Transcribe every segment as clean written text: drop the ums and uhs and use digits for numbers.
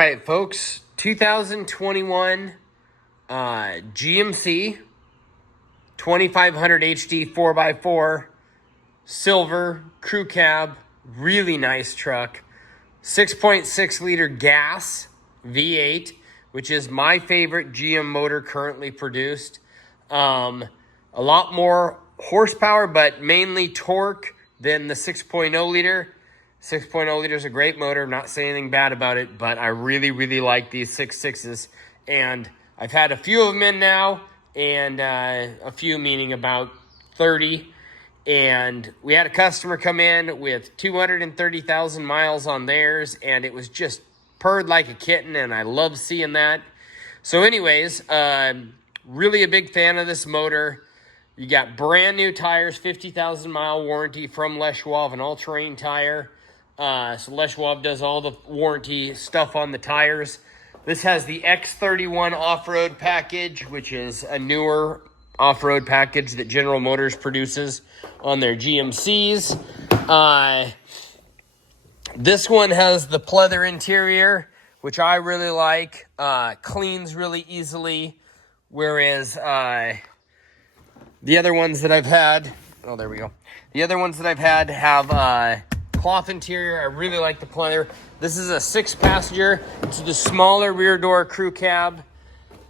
All right, folks, 2021 GMC 2500 HD 4x4 silver crew cab, really nice truck, 6.6 liter gas V8, which is my favorite GM motor currently produced. A lot more horsepower, but mainly torque than the 6.0 liter. 6.0 liter is a great motor. I'm not saying anything bad about it, but I really like these 6.6s. And I've had a few of them in now, and a few meaning about 30. And we had a customer come in with 230,000 miles on theirs, and it was just purred like a kitten, and I love seeing that. So anyways, really a big fan of this motor. You got brand new tires, 50,000 mile warranty from Les Schwab, an all-terrain tire. So Les Schwab does all the warranty stuff on the tires. This has the X31 off-road package, which is a newer off-road package that General Motors produces on their GMCs. This one has the pleather interior, which I really like. Cleans really easily, whereas the other ones that I've had, oh, there we go. The other ones that I've had have cloth interior. I really like the pleather. This is a 6-passenger. It's the smaller rear door crew cab.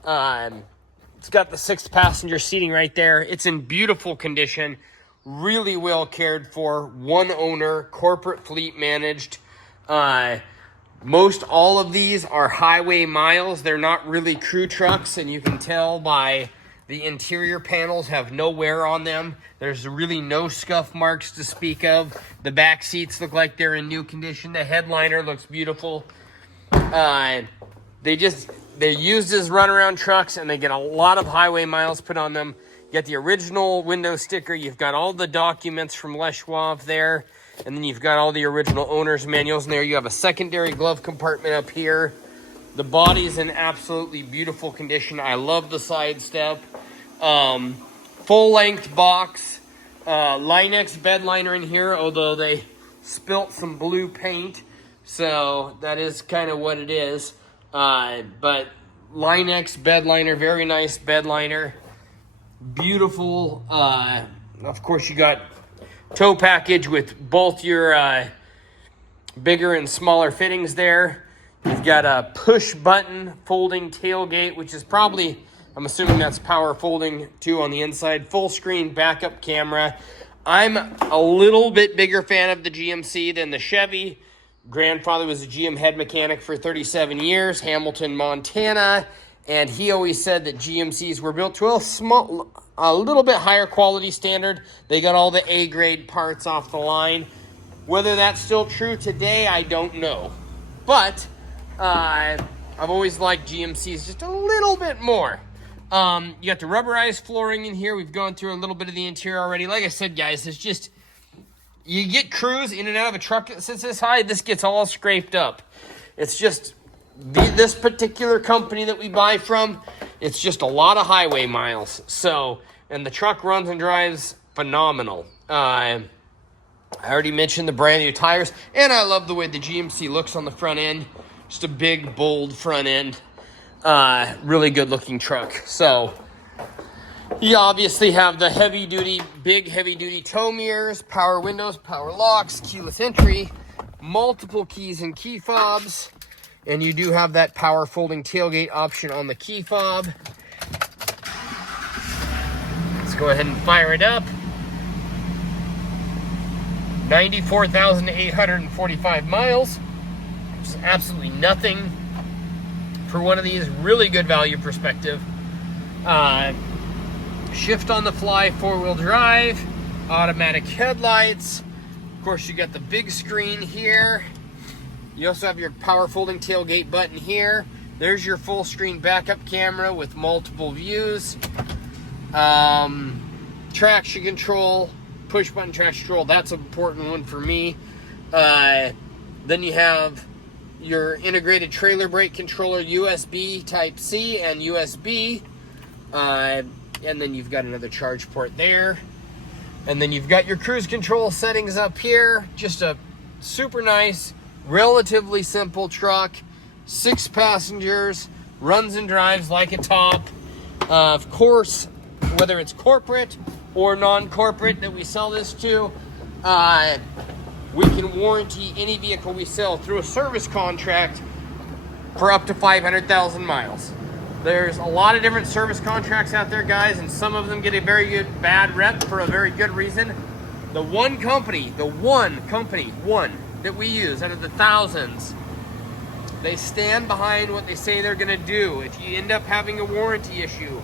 It's got the 6-passenger seating right there. It's in beautiful condition, really well cared for, one owner, corporate fleet managed. Most all of these are highway miles. They're not really crew trucks, and you can tell by the interior panels have no wear on them. There's really no scuff marks to speak of. The back seats look like they're in new condition. The headliner looks beautiful. They're used as runaround trucks, and they get a lot of highway miles put on them. You got the original window sticker. You've got all the documents from Les Schwab there, and then you've got all the original owner's manuals in there. You have a secondary glove compartment up here. The body's in absolutely beautiful condition. I love the side step. Full-length box. Line-X bed liner in here, although they spilt some blue paint, so that is kind of what it is. But Line-X bed liner, very nice bed liner. Beautiful. Of course, you got tow package with both your bigger and smaller fittings there. You've got a push button folding tailgate, which is probably, I'm assuming that's power folding too on the inside. Full screen backup camera. I'm a little bit bigger fan of the GMC than the Chevy. Grandfather was a GM head mechanic for 37 years, Hamilton, Montana. And he always said that GMCs were built to a little bit higher quality standard. They got all the A-grade parts off the line. Whether that's still true today, I don't know. But I've always liked GMCs just a little bit more. You got the rubberized flooring in here. We've gone through a little bit of the interior already. Like I said, guys, it's just, you get crews in and out of a truck that sits this high, this gets all scraped up. It's just, this particular company that we buy from, it's just a lot of highway miles. So, and the truck runs and drives phenomenal. I already mentioned the brand new tires, and I love the way the GMC looks on the front end. Just a big, bold front end. Really good looking truck. So you obviously have the big heavy duty tow mirrors, power windows, power locks, keyless entry, multiple keys and key fobs, and you do have that power folding tailgate option on the key fob. Let's go ahead and fire it up. 94,845 miles, which is absolutely nothing for one of these. Really good value perspective. Shift on the fly 4-wheel drive, automatic headlights. Of course, you got the big screen here. You also have your power folding tailgate button here. There's your full screen backup camera with multiple views. Traction control, push button traction control. That's an important one for me. Then you have your integrated trailer brake controller, USB Type-C and USB. And then you've got another charge port there. And then you've got your cruise control settings up here. Just a super nice, relatively simple truck. 6 passengers, runs and drives like a top. Of course, whether it's corporate or non-corporate that we sell this to, we can warranty any vehicle we sell through a service contract for up to 500,000 miles. There's a lot of different service contracts out there, guys, and some of them get a very good bad rep for a very good reason. The one company that we use out of the thousands, they stand behind what they say they're gonna do. If you end up having a warranty issue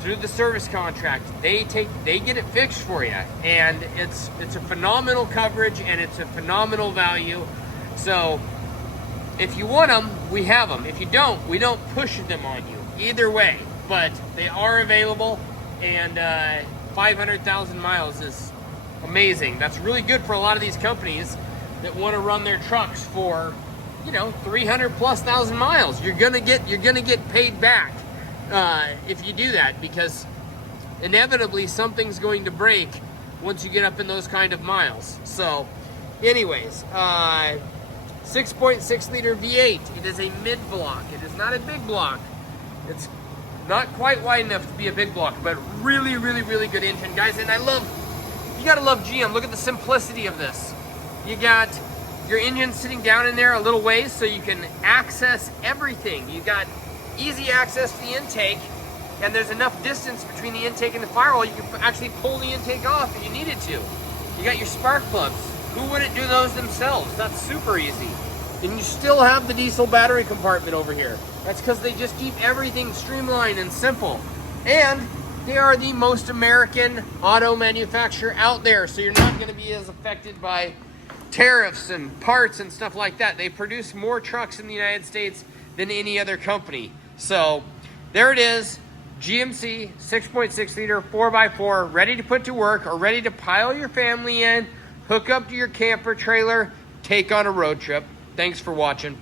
through the service contract, they get it fixed for you, and it's a phenomenal coverage and it's a phenomenal value. So if you want them, we have them. If you don't, we don't push them on you. Either way, but they are available, and 500,000 miles is amazing. That's really good for a lot of these companies that want to run their trucks for, 300,000+ miles. You're gonna get paid back if you do that, because inevitably something's going to break once you get up in those kind of miles. So, anyways, 6.6 liter V8. It is a mid block. It is not a big block. It's not quite wide enough to be a big block, but really, really, really good engine, guys. And you gotta love GM. Look at the simplicity of this. You got your engine sitting down in there a little ways so you can access everything. You got easy access to the intake, and there's enough distance between the intake and the firewall. You can actually pull the intake off if you needed to. You got your spark plugs. Who wouldn't do those themselves? That's super easy. And you still have the diesel battery compartment over here. That's because they just keep everything streamlined and simple. And they are the most American auto manufacturer out there, so you're not going to be as affected by tariffs and parts and stuff like that. They produce more trucks in the United States than any other company. So there it is. GMC 6.6 liter 4x4, ready to put to work or ready to pile your family in, hook up to your camper trailer, take on a road trip. Thanks for watching.